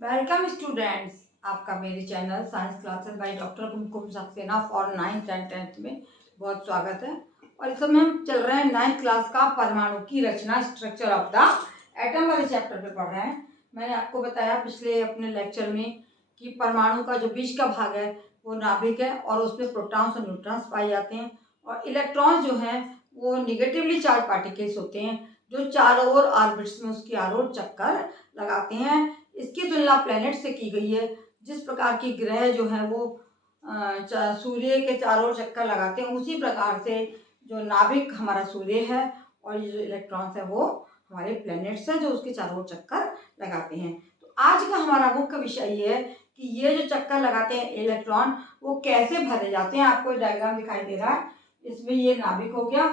Welcome students, आपका मेरे channel science classes by doctor Kumkum Saxena for 9th and 10th में बहुत स्वागत है। और इस समय हम चल रहे हैं 9th क्लास का परमाणु की रचना, स्ट्रक्चर ऑफ द एटम वाले चैप्टर पे पढ़ रहे हैं। मैंने आपको बताया पिछले अपने लेक्चर में कि परमाणु का जो बीच का भाग है वो नाभिक है और उसमें प्रोटॉन्स और न्यूट्रॉन्स पाए जाते हैं, और इलेक्ट्रॉन्स जो हैं वो निगेटिवली चार्ज पार्टिकल्स होते हैं जो चारों ओर ऑर्बिट्स में उसकी चारों ओर चक्कर लगाते हैं। इसकी तुलना प्लैनेट से की गई है। जिस प्रकार की ग्रह जो है वो सूर्य के चारों चक्कर लगाते हैं, उसी प्रकार से जो नाभिक हमारा सूर्य है और ये जो इलेक्ट्रॉन्स है वो हमारे प्लैनेट्स हैं जो उसके चारों चक्कर लगाते हैं। तो आज का हमारा मुख्य विषय ये है कि ये जो चक्कर लगाते हैं इलेक्ट्रॉन वो कैसे भरे जाते हैं। आपको डायग्राम दिखाई दे रहा है, इसमें ये नाभिक हो गया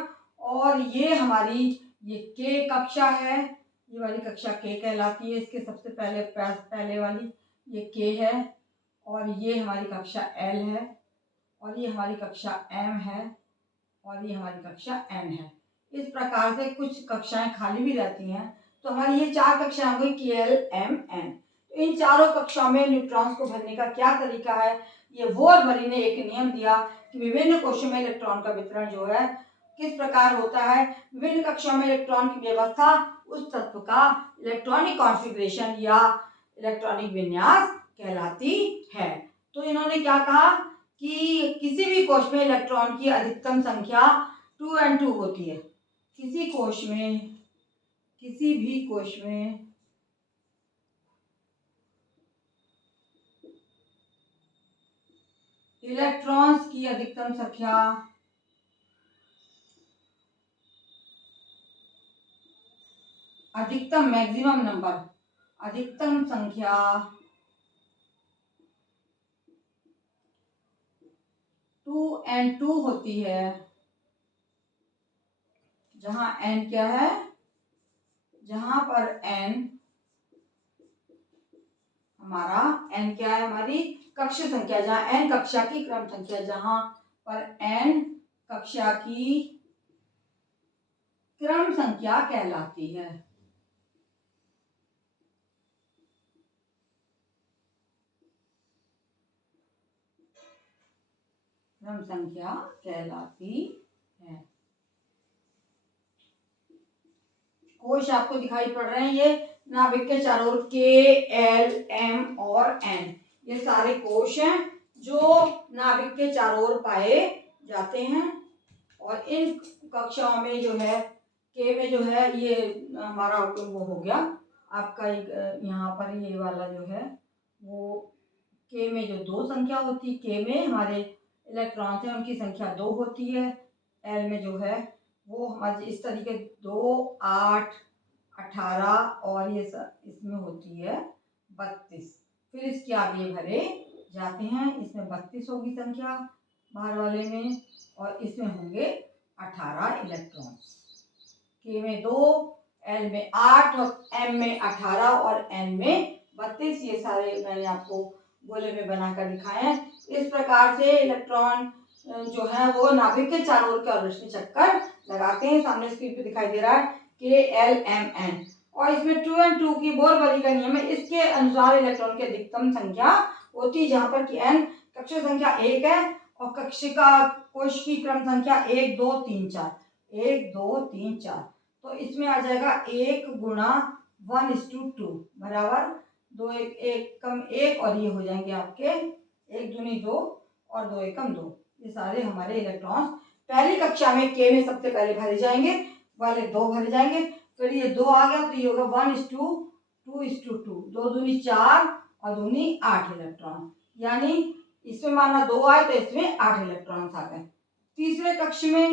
और ये हमारी ये के कक्षा है। ये वाली कक्षा के कहलाती है। इसके सबसे पहले वाली ये के है, और ये हमारी कक्षा एल है, और ये हमारी कक्षा एम है, और ये हमारी कक्षा एन है। इस प्रकार से कुछ कक्षाएं खाली भी रहती हैं। तो हमारी ये चार कक्षाएं हो गई के एल एम एन। तो इन चारों कक्षाओं में न्यूट्रॉन्स को भरने का क्या तरीका है, ये वोरबरी ने एक नियम दिया कि विभिन्न कोशों में इलेक्ट्रॉन का वितरण जो है किस प्रकार होता है। विभिन्न कक्षाओं में इलेक्ट्रॉन की व्यवस्था उस तत्व का इलेक्ट्रॉनिक कॉन्फ़िगरेशन या इलेक्ट्रॉनिक विन्यास कहलाती है। तो इन्होंने क्या कहा कि किसी भी कोश में इलेक्ट्रॉन की अधिकतम संख्या 2n2 होती है। किसी भी कोश में इलेक्ट्रॉन्स की अधिकतम संख्या अधिकतम संख्या 2n2 होती है, जहां n क्या है, जहां पर n क्या है, हमारी कक्षा संख्या, जहां n कक्षा की क्रम संख्या, जहां पर n कक्षा की क्रम संख्या कहलाती है। क्रम संख्या कहलाती है। कोश आपको दिखाई पड़ रहे हैं, ये नाभिक के चारों ओर के एल एम और एन, ये सारे कोश हैं जो नाभिक के चारों ओर पाए जाते हैं। और इन कक्षाओं में जो है के में जो है ये हमारा वो हो गया आपका एक यहाँ पर ये वाला जो है वो के में जो दो संख्या होती है, के में हमारे इलेक्ट्रॉन्स हैं उनकी संख्या 2 होती है। एल में जो है वो हमारी इस तरीके 2 8 18 और ये इसमें होती है 32। फिर इसके आगे भरे जाते हैं। इसमें 32 होगी संख्या बाहर वाले में, और इसमें होंगे 18 इलेक्ट्रॉन्स। के में 2, एल में 8 और एम में 18 और एन में 32। ये सारे मैंने आपको गोले में बनाकर दिखाए हैं। इस प्रकार से इलेक्ट्रॉन जो है वो नाभिक के चारों ओर के ऑर्बिट्स में चक्कर लगाते हैं। सामने स्क्रीन पे दिखाई दे रहा है के एल एम एन, और इसमें 2n2 की बोरबरी का नियम है। इसके अनुसार इलेक्ट्रॉन की अधिकतम संख्या होती है, जहां पर कि n कक्षा संख्या 1 है और कक्षिका कोश की क्रम संख्या 1 2 3 4 1 2 3 4। तो इसमें आ जाएगा 1 गुणा 1:2 बराबर 2 1 कम 1, और ये हो जाएंगे आपके 1 दूनी 2 और 2 एकम 2। ये सारे हमारे इलेक्ट्रॉन्स पहली कक्षा में के में सबसे पहले भरे जाएंगे, वाले 2 भरे जाएंगे। फिर ये 2 आ गया तो ये होगा 1:2:2, 2 दूनी 4 और दूनी 8 इलेक्ट्रॉन, यानी इसमें माना 2 आए तो इसमें 8 इलेक्ट्रॉन्स आ गए। तीसरे कक्ष में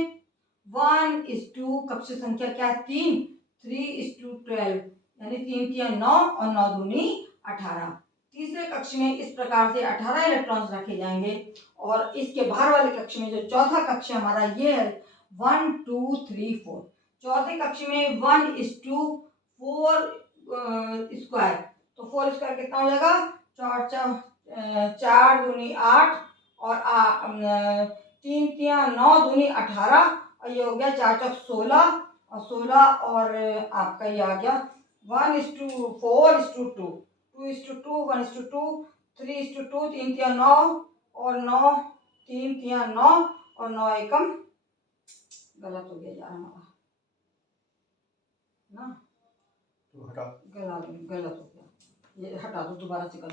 1:2, कक्ष संख्या क्या है 3, 3:12, यानी 3 3 9 और 9 दूनी 18। तीसरे कक्ष में इस प्रकार से 18 इलेक्ट्रॉन्स रखे जाएंगे। और इसके बाहर वाले कक्ष में जो चौथा कक्ष हमारा ये है 1 2 3 4। चौथे कक्ष में 1:4 स्क्वायर, तो 4 स्क्वायर कितना हो जाएगा 4 दूनी 8 और 3 3 9 दूनी 18, और ये हो गया 4 चौक 16 और 16 और आपका ये आ गया 1:4:2, 2 2:2, 1:2, 3:2, 3 तिया 9 और 9 3 तिया 9 और 9 एकम गलत हो गया यार हमारा ना, तो हटा गलत हो गया, ये हटा दो दोबारा से।